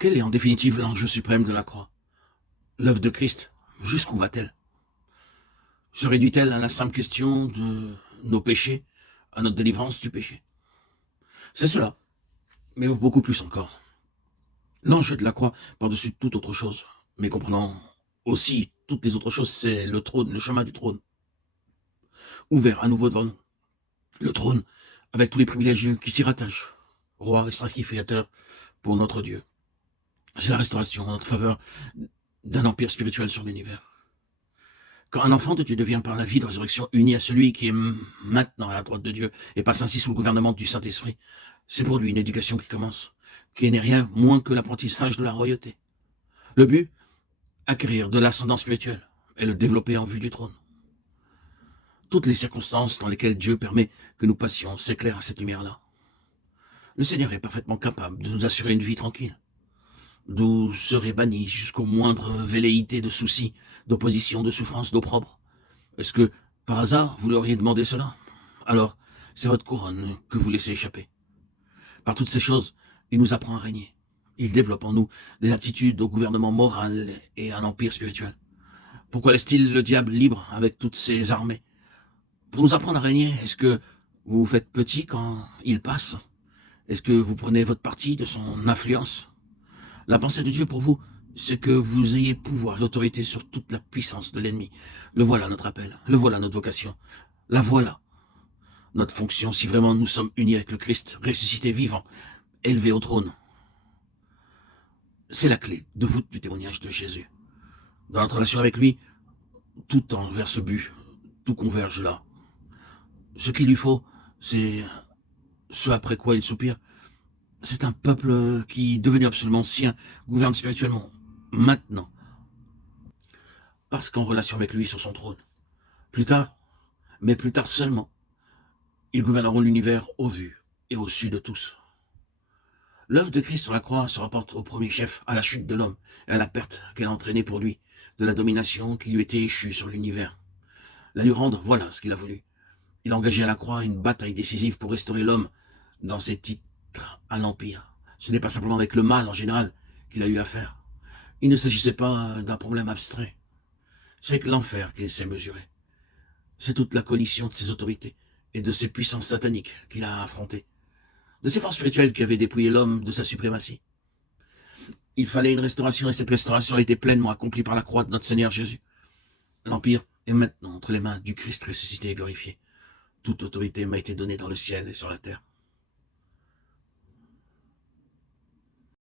Quel est en définitive l'enjeu suprême de la croix? L'œuvre de Christ, jusqu'où va-t-elle? Se réduit-elle à la simple question de nos péchés, à notre délivrance du péché? C'est cela, mais beaucoup plus encore. L'enjeu de la croix, par-dessus toute autre chose, mais comprenant aussi toutes les autres choses, c'est le trône, le chemin du trône, ouvert à nouveau devant nous. Le trône, avec tous les privilèges qui s'y rattachent, roi et sacrificateur pour notre Dieu. C'est la restauration en notre faveur d'un empire spirituel sur l'univers. Quand un enfant de Dieu devient par la vie de résurrection uni à celui qui est maintenant à la droite de Dieu et passe ainsi sous le gouvernement du Saint-Esprit, c'est pour lui une éducation qui commence, qui n'est rien moins que l'apprentissage de la royauté. Le but, acquérir de l'ascendant spirituel et le développer en vue du trône. Toutes les circonstances dans lesquelles Dieu permet que nous passions s'éclairent à cette lumière-là. Le Seigneur est parfaitement capable de nous assurer une vie tranquille, d'où serait banni jusqu'aux moindres velléités de soucis, d'opposition, de souffrance, d'opprobre. Est-ce que, par hasard, vous lui auriez demandé cela? Alors, c'est votre couronne que vous laissez échapper. Par toutes ces choses, il nous apprend à régner. Il développe en nous des aptitudes au gouvernement moral et à l'empire spirituel. Pourquoi laisse-t-il le diable libre avec toutes ses armées? Pour nous apprendre à régner. Est-ce que vous vous faites petit quand il passe? Est-ce que vous prenez votre parti de son influence? La pensée de Dieu pour vous, c'est que vous ayez pouvoir et autorité sur toute la puissance de l'ennemi. Le voilà notre appel, le voilà notre vocation, la voilà notre fonction si vraiment nous sommes unis avec le Christ, ressuscité, vivant, élevé au trône. C'est la clé de voûte du témoignage de Jésus. Dans notre relation avec lui, tout tend vers ce but, tout converge là. Ce qu'il lui faut, c'est ce après quoi il soupire. C'est un peuple qui, devenu absolument sien, gouverne spirituellement, maintenant, parce qu'en relation avec lui sur son trône. Plus tard, mais plus tard seulement, ils gouverneront l'univers au vu et au su de tous. L'œuvre de Christ sur la croix se rapporte au premier chef, à la chute de l'homme et à la perte qu'elle a entraînée pour lui, de la domination qui lui était échue sur l'univers. La lui rendre, voilà ce qu'il a voulu. Il a engagé à la croix une bataille décisive pour restaurer l'homme dans ses titres à l'Empire. Ce n'est pas simplement avec le mal en général qu'il a eu à faire. Il ne s'agissait pas d'un problème abstrait. C'est avec l'enfer qu'il s'est mesuré. C'est toute la coalition de ses autorités et de ses puissances sataniques qu'il a affrontées, de ces forces spirituelles qui avaient dépouillé l'homme de sa suprématie. Il fallait une restauration et cette restauration a été pleinement accomplie par la croix de notre Seigneur Jésus. L'Empire est maintenant entre les mains du Christ ressuscité et glorifié. Toute autorité m'a été donnée dans le ciel et sur la terre.